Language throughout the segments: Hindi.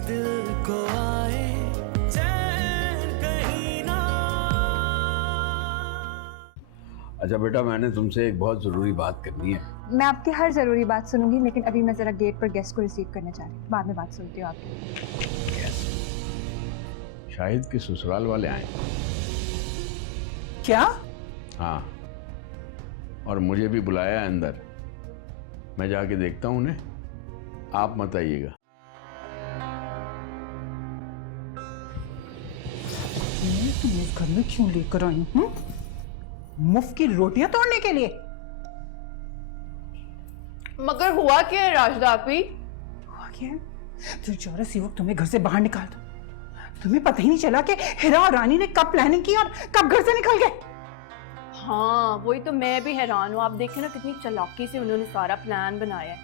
दिल को आए चैन कहीं ना। अच्छा बेटा, मैंने तुमसे एक बहुत ज़रूरी बात करनी है। मैं आपकी हर ज़रूरी बात सुनूंगी, लेकिन अभी मैं ज़रा गेट पर गेस्ट को रिसीव करने जा रही हूँ। बाद में बात सुनती हूँ आपकी। शाहिद के ससुराल वाले आए। क्या? हाँ, और मुझे भी बुलाया है अंदर। मैं जाके देखता हूँ उन्हें, आप मत आइएगा। मैं तुम्हें इस घर में क्यों लेकर आई हूँ? मुफ्त की रोटियां तोड़ने के लिए? मगर हुआ क्या है राशिदा आपी? हुआ क्या है? तो चौरस युवक तुम्हें घर से बाहर निकाल दो। तुम्हें पता ही नहीं चला कि हिरा और रानी ने कब प्लानिंग की और कब घर से निकल गए। हाँ, वही तो मैं भी हैरान हूँ। आप देखें ना कितनी चालाकी से उन्होंने सारा प्लान बनाया है।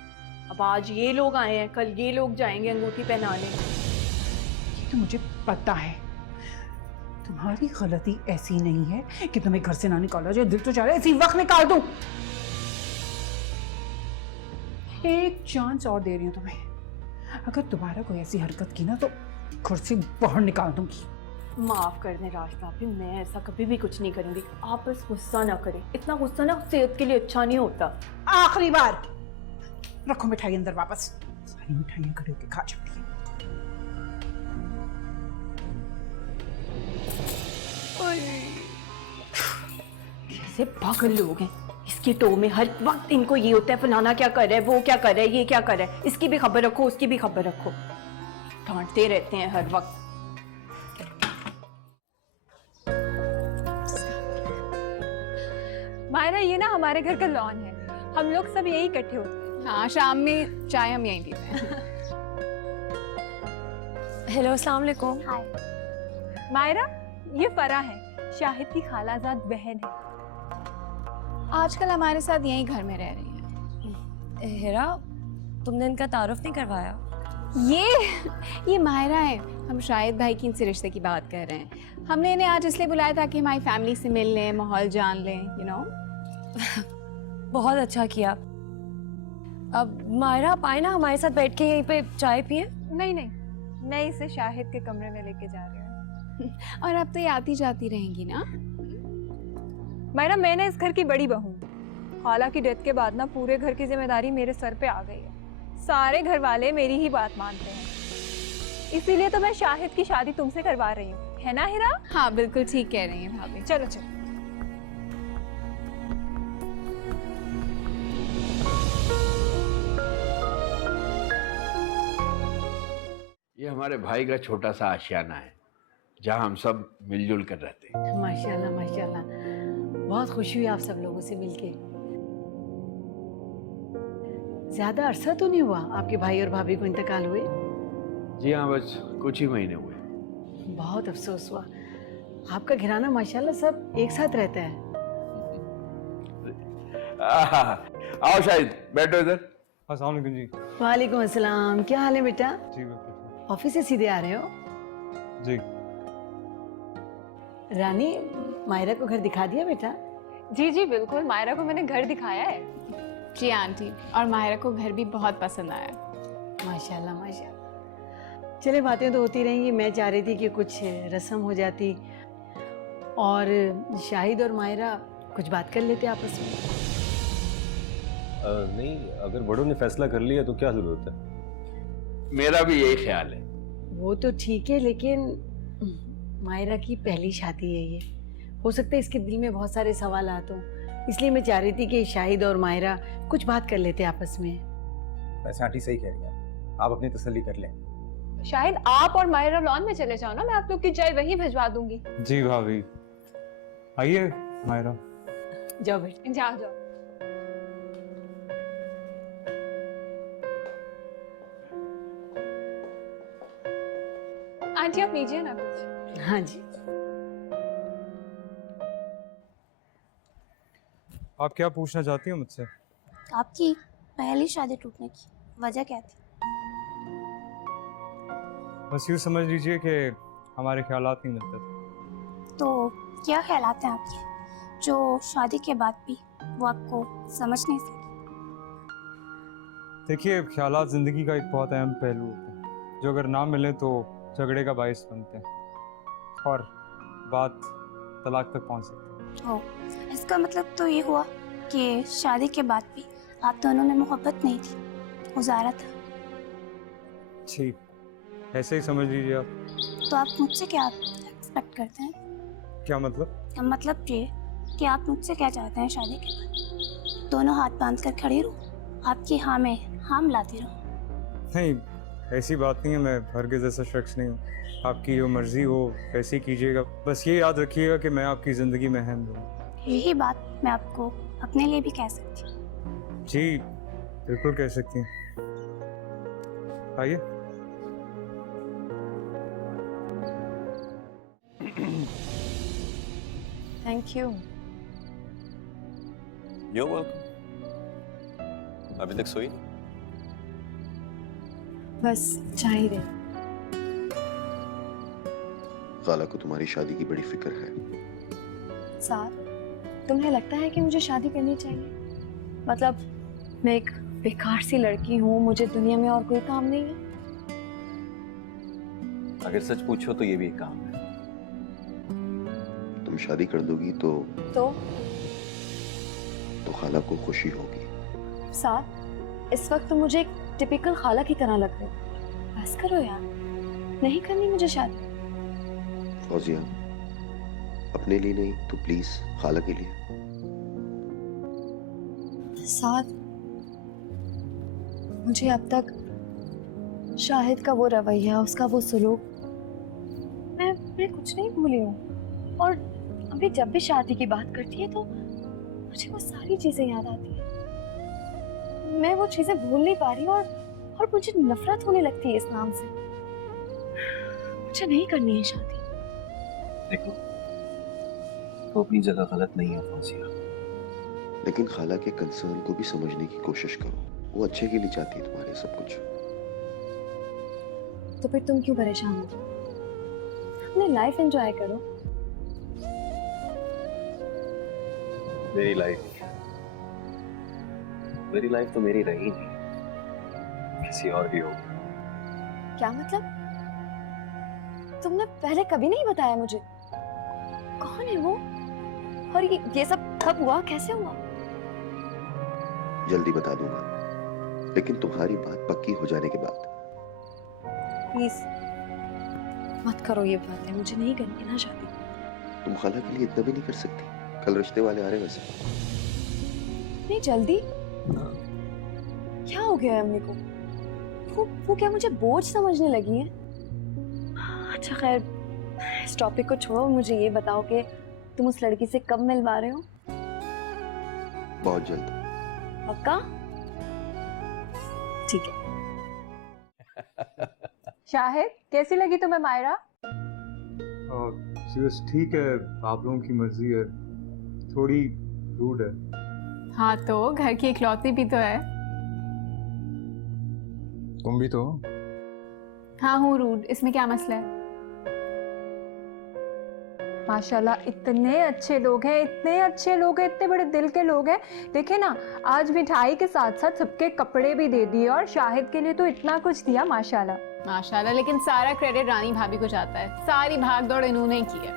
अब आज ये लोग आए हैं, कल ये लोग जाएंगे अंगूठी पहनाने। ये तो मुझे पता है। तुम्हारी गलती ऐसी नहीं है कि तुम्हें घर से ना निकाला जाए। दिल तो चाह रहा है इसी वक्त निकाल दूं। एक चांस और दे रही हूं तुम्हें। अगर दोबारा कोई ऐसी हरकत की ना तो घर से बाहर निकाल दूंगी। माफ कर दें राशिदा आपी, मैं ऐसा कभी भी कुछ नहीं करूंगी। आप बस गुस्सा ना करें। इतना गुस्सा ना सेहत के लिए अच्छा नहीं होता। आखिरी बार रखो मिठाई अंदर वापस। सारी मिठाइयां खड़े होकर खा जाती है। कैसे पागल लोग हैं। इसकी टो में हर वक्त इनको ये होता है, फलाना क्या कर रहा है, वो क्या कर रहा है, ये क्या कर रहा है। इसकी भी खबर रखो, उसकी भी खबर रखो। डांटते रहते हैं हर वक्त। मायरा, ये ना हमारे घर का लॉन है। हम लोग सब यही इकट्ठे होते हैं। हाँ, शाम में चाय हम यहीं पीते हैं। हेलो, अस्सलाम वालेकुम। हाय मायरा, ये फरा है, शाहिद की खालाजाद बहन है। आजकल हमारे साथ यहीं घर में रह रही है। हिरा, तुमने इनका तारुफ नहीं करवाया? ये मायरा है। हम शाहिद भाई की इनसे रिश्ते की बात कर रहे हैं। हमने इन्हें आज इसलिए बुलाया था कि हमारी फैमिली से मिल लें, माहौल जान लें, यू नो। बहुत अच्छा किया। अब मायरा, आप आए ना हमारे साथ बैठ के यहीं पे चाय पिए। नहीं नहीं, मैं इसे शाहिद के कमरे में लेके जा रही हूँ। और अब तो ये आती जाती रहेंगी ना। मायरा, मैं ना इस घर की बड़ी बहू हूँ। खाला की डेथ के बाद ना पूरे घर की जिम्मेदारी मेरे सर पे आ गई है। सारे घर वाले मेरी ही बात मानते हैं, इसीलिए तो मैं शाहिद की शादी तुमसे करवा रही हूँ, है ना हिरा? हाँ, बिल्कुल ठीक कह रही हैं भाभी। चलो चलो। ये हमारे भाई का छोटा सा आशियाना है, जहाँ हम सब मिलजुल कर रहते हैं। माशाल्लाह माशाल्लाह, बहुत खुशी हुई आप सब लोगों से मिलके। ज्यादा अरसा तो नहीं हुआ आपके भाई और भाभी को इंतकाल हुए? जी हाँ, बस कुछ ही महीने हुए। बहुत अफसोस हुआ। आपका घराना माशाल्लाह सब एक साथ रहता है। आओ शाहिद, बैठो इधर। अस्सलाम वालेकुम जी। वालेकुम अस्सलाम, क्या हाल है बेटा? जी बिल्कुल। ऑफिस से सीधे आ रहे हो? जी। रानी, मायरा को घर दिखा दिया बेटा? जी जी बिल्कुल, मायरा को मैंने घर दिखाया है। जी आंटी, और मायरा को घर भी बहुत पसंद आया। माशाल्लाह माशाल्लाह। चले, बातें तो होती रहेंगी। मैं चाह रही थी कि कुछ रस्म हो जाती और शाहिद और मायरा कुछ बात कर लेते आपस में। नहीं, अगर बड़ों ने फैसला कर लिया तो क्या जरूरत है? मेरा भी यही ख्याल है। वो तो ठीक है, लेकिन मायरा की पहली शादी है ये। हो सकता है इसके दिल में बहुत सारे सवाल आते हों, इसलिए मैं चाह रही थी कि शाहिद और मायरा कुछ बात कर लेते आपस में। वैसे आंटी सही कह रही है, आप अपनी तसल्ली कर लें। शाहिद, आप और मायरा लॉन में चले जाओ ना, मैं आप लोग की चाय वहीं भिजवा दूंगी। जी भाभी। आइए मायरा। जाओ बेटा। जाओ जाओ। आंटी आप लीजिए ना कुछ। हाँ जी। आप क्या पूछना चाहती हो मुझसे? आपकी पहली शादी टूटने की वजह क्या थी? बस यूँ समझ लीजिए कि हमारे ख्यालात नहीं मिलते थे। तो क्या ख्यालात हैं आपके जो शादी के बाद भी वो आपको समझ नहीं सके? देखिए, ख्यालात ज़िंदगी का एक बहुत अहम पहलू होता है। जो अगर ना मिले तो झगड़े का बायस बनते हैं और बात तलाक तक पहुंच सकती है। ओह, इसका मतलब तो ये हुआ कि शादी के बाद भी आप दोनों में मोहब्बत नहीं थी, गुजारा था। जी, ऐसे ही समझ लीजिए आप। तो आप मुझसे क्या एक्सपेक्ट करते हैं? क्या मतलब? मतलब ये कि आप मुझसे क्या चाहते हैं शादी के बाद? दोनों हाथ बांध कर खड़ी रहूं, आपकी हाँ में हाँ मिलाती रहूं? नहीं, ऐसी बात नहीं है, मैं हरगिज़ ऐसा शख्स नहीं हूँ। आपकी जो मर्जी हो वैसे ही कीजिएगा, बस ये याद रखिएगा कि मैं आपकी ज़िंदगी में अहम हूँ। यही बात मैं आपको अपने लिए भी कह सकती हूँ। जी बिल्कुल कह सकती हैं, आइए। Thank you. You're welcome. अभी तक सोई नहीं? बस चाह ही रही। खाला को तुम्हारी शादी की बड़ी फिक्र है। साथ तुम्हें लगता है कि मुझे शादी करनी चाहिए? मतलब मैं एक बेकार सी लड़की हूँ, मुझे दुनिया में और कोई काम नहीं है। अगर सच पूछो तो ये भी एक काम है। तुम शादी कर दोगी तो खाला को खुशी होगी। साथ इस वक्त तुम मुझे एक टिपिकल खाला की तरह लग रहे हो। बस करो यार, नहीं करनी मुझे शादी। फौजिया, अपने लिए नहीं तो प्लीज खाला के लिए। साथ मुझे अब तक शाहिद का वो रवैया, उसका वो सलूक, मैं कुछ नहीं भूली हूँ। और अभी जब भी शादी की बात करती है तो मुझे वो सारी चीजें याद आती है। मैं वो चीजें भूल नहीं पा रही और मुझे नफरत होने लगती है इस नाम से। मुझे नहीं करनी है शादी। देखो, तो अपनी जगह गलत नहीं है फौजिया, लेकिन खाला के कंसर्न को भी समझने की कोशिश करो। वो अच्छे के लिए चाहती है तुम्हारे सब कुछ। तो फिर तुम क्यों परेशान हो? अपनी लाइफ एंजॉय करो। मेरी लाइफ तो मेरी रही नहीं, किसी और भी होगी। क्या मतलब? तुमने पहले कभी नहीं बताया मुझे। कौन है वो? और ये सब कब हुआ, कैसे हुआ? जल्दी बता दूंगा, लेकिन तुम्हारी बात पक्की हो जाने के बाद। प्लीज मत करो ये बातें, मुझे नहीं करनी ना शादी। तुम खाला के लिए इतना भी नहीं कर सकती? कल रिश्ते वाले आ रहे हैं वैसे। नहीं जल्दी? क्या हो गया है अम्मी को? वो क्या मुझे बोझ समझने लगी है? अच्छा खैर, इस टॉपिक को छोड़ो, मुझे ये बताओ कि तुम उस लड़की से कब मिलवा रहे हो? बहुत जल्द। पक्का? ठीक है। शाहिद, कैसी लगी तुम्हें मायरा? बस ठीक है, आप लोगों की मर्जी है। थोड़ी रूड है। हाँ तो घर की इकलौती भी तो है। तुम भी तो। हाँ हूँ रूड, इसमें क्या मसला है? माशाल्लाह इतने अच्छे लोग हैं, इतने अच्छे लोग हैं, इतने बड़े दिल के लोग हैं। देखे ना, आज मिठाई के साथ साथ सबके कपड़े भी दे दिए और शाहिद के लिए तो इतना कुछ दिया। माशाल्लाह माशाल्लाह, लेकिन सारा क्रेडिट रानी भाभी को जाता है। सारी भाग दौड़ इन्होंने ही की है।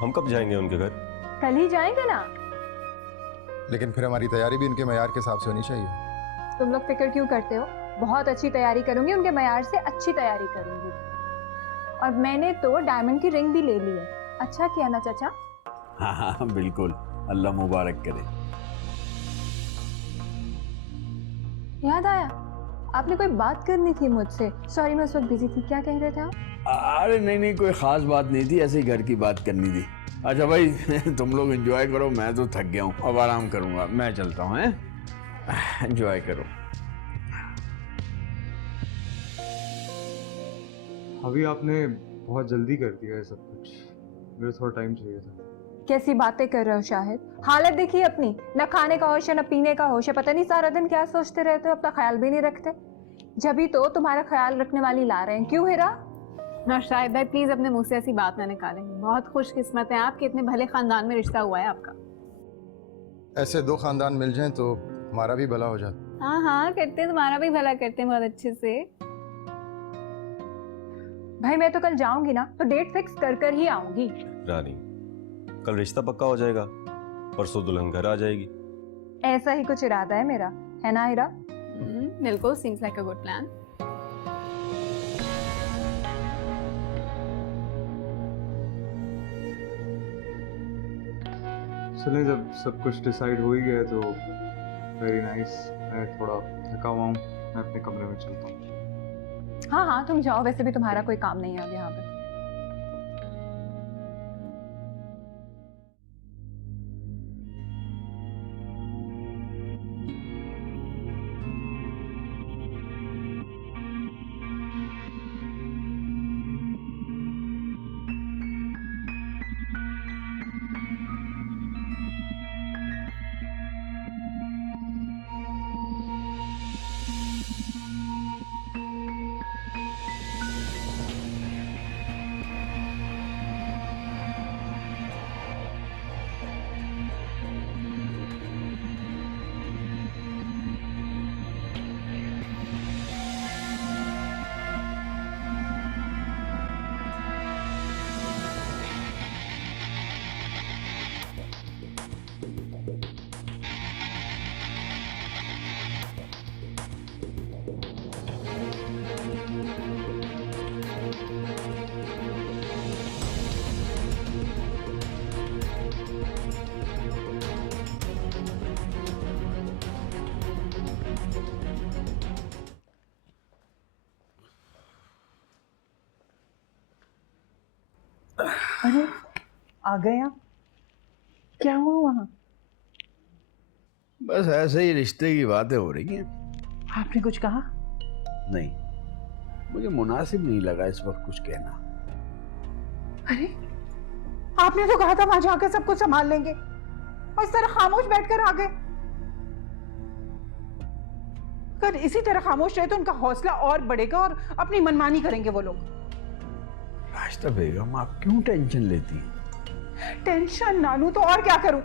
हम कब जाएंगे उनके घर? कल ही जाएंगे ना। लेकिन फिर हमारी तैयारी भी उनके मयार के हिसाब से होनी चाहिए। तुम लोग फिक्र क्यों करते हो? बहुत अच्छी तैयारी करूंगी, उनके मयार से अच्छी तैयारी करूंगी। और मैंने तो डायमंड की रिंग भी ले ली है। अच्छा किया ना चाचा? हाँ हाँ बिल्कुल, अल्लाह मुबारक करे। याद आया, आपने कोई बात करनी थी मुझसे। सॉरी, मैं उस वक्त बिजी थी। क्या कह रहे थे आप? अरे नहीं, कोई ख़ास बात नहीं थी, ऐसे ही घर की बात करनी थी। अच्छा भाई तुम लोग एंजॉय करो, मैं तो थक गया हूँ, अब आराम करूँगा। मैं चलता हूँ। एंजॉय करो। अभी आपने बहुत जल्दी कर दिया है सब कुछ, मुझे थोड़ा टाइम चाहिए था। कैसी बातें कर रहे हो शाहिद? हालत देखिए अपनी, न खाने का होश है न पीने का होश है। पता नहीं सारा दिन क्या सोचते रहते हो, अपना ख्याल भी नहीं रखते। जब ही तो तुम्हारा ख्याल रखने वाली ला रहे हैं। क्यों हिरा? ना शाहिद भाई प्लीज अपने मुंह से ऐसी बात ना निकालें। बहुत खुशकिस्मत है आपके, इतने भले खानदान में रिश्ता हुआ है आपका। ऐसे दो खानदान मिल जाएं तो हमारा भी भला हो जाता। हाँ हाँ करते हैं, तुम्हारा भी भला करते हैं बहुत अच्छे से। भाई मैं तो कल जाऊंगी ना, तो डेट फिक्स कर कर ही आऊंगी। रानी, कल रिश्ता पक्का हो जाएगा, परसों दुल्हन घर आ जाएगी। ऐसा ही कुछ इरादा है मेरा, है ना हिरा? बिल्कुल, seems like a good plan. चलिए, जब सब कुछ डिसाइड हो ही गया है तो वेरी नाइस। मैं थोड़ा थका हुआ हूँ, मैं अपने कमरे में चलता हूँ। हाँ हाँ तुम जाओ, वैसे भी तुम्हारा कोई काम नहीं है अब यहाँ पे। अरे आ गए आप? क्या हुआ वहाँ? बस ऐसे ही रिश्ते की बातें हो रही हैं। आपने कुछ कहा? नहीं, मुझे मुनासिब नहीं लगा इस वक्त कुछ कहना। अरे आपने तो कहा था वहां जाकर सब कुछ संभाल लेंगे, और इस तरह खामोश बैठकर आ गए। अगर इसी तरह खामोश रहे तो उनका हौसला और बढ़ेगा और अपनी मनमानी करेंगे वो लोग। राशिदा बेगम, आप क्यों टेंशन लेती हैं? टेंशन ना लूं तो और क्या करूं?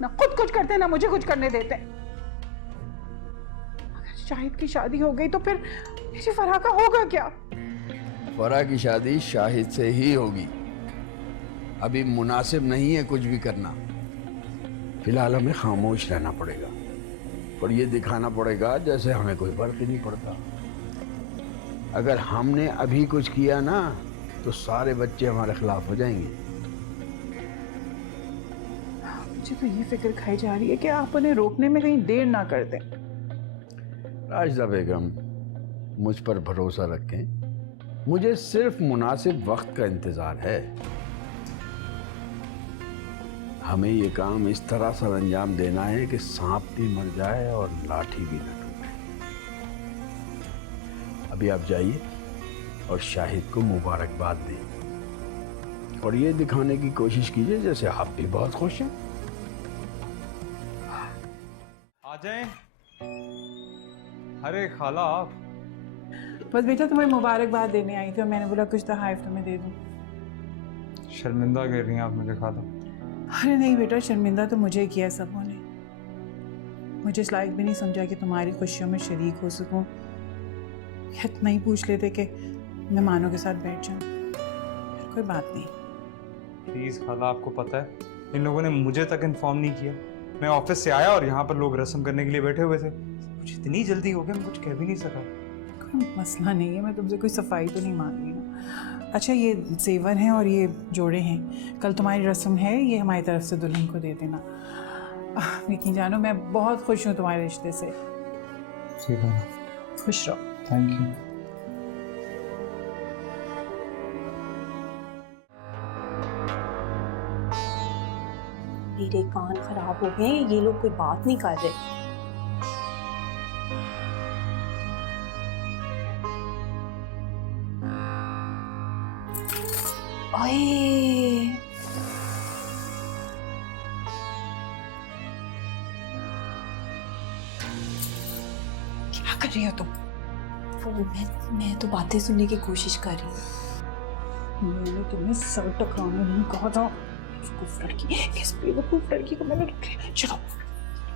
ना खुद कुछ करते ना मुझे कुछ करने देते। अगर शाहिद की शादी हो गई तो फिर मेरी फराह का होगा क्या? फराह की शादी शाहिद से ही होगी। अभी मुनासिब नहीं है कुछ भी करना। फिलहाल हमें खामोश रहना पड़ेगा और ये दिखाना पड़ेगा जैसे हमें कोई फर्क ही नहीं पड़ता। अगर हमने अभी कुछ किया ना तो सारे बच्चे हमारे खिलाफ हो जाएंगे। मुझे तो ये फिक्र खाई जा रही है कि आप उन्हें रोकने में कहीं देर ना कर दें। राशिदा बेगम, मुझ पर भरोसा रखें, मुझे सिर्फ मुनासिब वक्त का इंतजार है। हमें ये काम इस तरह से अंजाम देना है कि सांप भी मर जाए और लाठी भी न टूटे। अभी आप जाइए और शाहिद को मुबारकबाद दें और ये दिखाने की कोशिश कीजिए जैसे आप भी बहुत खुश हैं। आ जाएं। अरे खाला, आप? बस बेटा तुम्हें मुबारकबाद देने आई थी और मैंने बोला कुछ तोहफा तुम्हें दे दूं। शर्मिंदा कर रही हैं आप मुझे खाला। अरे नहीं बेटा, शर्मिंदा तो मुझे किया सबों ने। मुझे इस लायक भी नहीं समझा कि तुम्हारी खुशियों में शरीक हो सकूं। इतना ही पूछ लेते कि मेहमानों के साथ बैठ जाऊं। फिर कोई बात नहीं। प्लीज़ खाला, आपको पता है इन लोगों ने मुझे तक इन्फॉर्म नहीं किया। मैं ऑफिस से आया और यहाँ पर लोग रस्म करने के लिए बैठे हुए थे। मुझे इतनी जल्दी हो गया, मैं कुछ कह भी नहीं सका। कोई मसला नहीं है, मैं तुमसे कोई सफाई तो नहीं मांग रही ना। अच्छा, ये जेवर हैं और ये जोड़े हैं, कल तुम्हारी रस्म है, ये हमारी तरफ से दुल्हन को दे देना। लेकिन जानो, मैं बहुत खुश हूँ तुम्हारे रिश्ते से। ठीक है, खुश रहो। Thank you. मेरे कान खराब हो गए, ये लोग कोई बात नहीं कर रहे। ओए, क्या कर रही हो तुम? वो मैं तो बातें सुनने की कोशिश कर रही हूँ। मैंने तुम्हें सर टकराने नहीं कहा था। बेवकूफ लड़की, किस बेवकूफ लड़की को मैंने चलो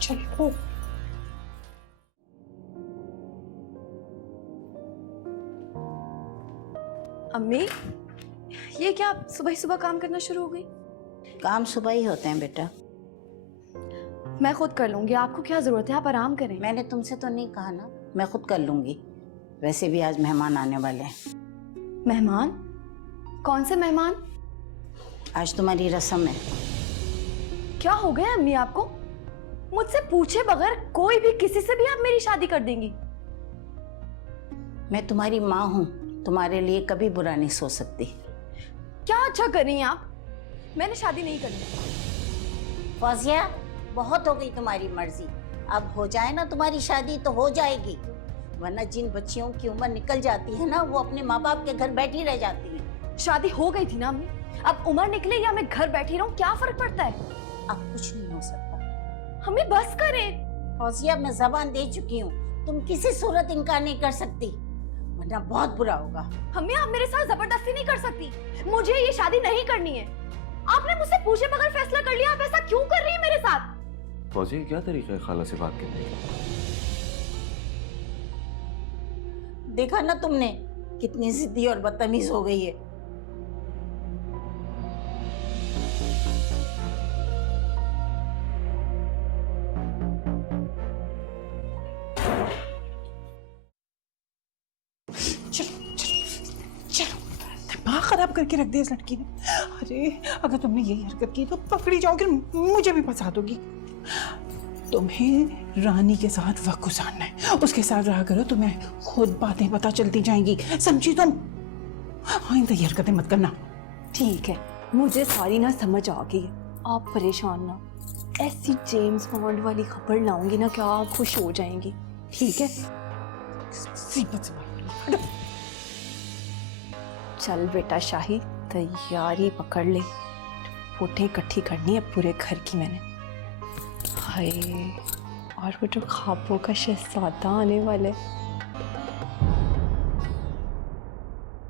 चलो। अम्मी, ये क्या सुबह ही सुबह काम करना शुरू हो गई? काम सुबह ही होते हैं बेटा। मैं खुद कर लूंगी, आपको क्या जरूरत है, आप आराम करें। मैंने तुमसे तो नहीं कहा ना, मैं खुद कर लूंगी। वैसे भी आज मेहमान आने वाले हैं। मेहमान? कौन से मेहमान? आज तुम्हारी रस्म है। क्या हो गया अम्मी आपको? मुझसे पूछे बगैर कोई भी किसी से भी आप मेरी शादी कर देंगी? मैं तुम्हारी माँ हूँ, तुम्हारे लिए कभी बुरा नहीं सोच सकती। क्या अच्छा कर रही हैं आप? मैंने शादी नहीं करनी। फौजिया, बहुत हो गई तुम्हारी मर्जी। अब हो जाए ना तुम्हारी शादी तो हो जाएगी, वरना जिन बच्चियों की उम्र निकल जाती है ना, वो अपने माँ बाप के घर बैठी रह जाती है। शादी हो गई थी ना अम्मी, अब उम्र निकले या मैं घर बैठी रहूं, क्या फर्क पड़ता है? अब कुछ नहीं हो सकता। हमें बस करे। फौजिया, मैं जबान दे चुकी हूँ, तुम किसी सूरत इनकार नहीं कर सकती, वरना बहुत बुरा होगा। अम्मी, आप मेरे साथ जबरदस्ती नहीं कर सकती, मुझे ये शादी नहीं करनी है। आपने मुझसे पूछे बगैर फैसला कर लिया, आप ऐसा क्यों कर रही है मेरे साथ? फौजी, क्या तरीका है खाला से बात करने का? देखा ना तुमने कितनी जिद्दी और बदतमीज हो गई है। दिमाग खराब करके रख दिया इस लड़की ने। अरे अगर तुमने यही हरकत की तो पकड़ी जाओगी, मुझे भी फंसा दोगी। तुम्हें रानी के साथ वक्त गुजारना है, उसके साथ रहा करो, तुम्हें खुद बातें पता चलती जाएंगी, समझी तुम? आइंदा ये हरकतें मत करना। ठीक है, मुझे सारी ना समझ आ गई है, आप परेशान ना। ऐसी जेम्स बॉन्ड वाली खबर लाऊंगी ना, क्या आप खुश हो जाएंगी। ठीक है, सीपत से बात करो। चल बेटा शाही, तैयारी पकड़ ले, फोटें इकट्ठी करनी है पूरे घर की मैंने। हाय, और वो जो ख्वाबों का शहजादा आने वाला है।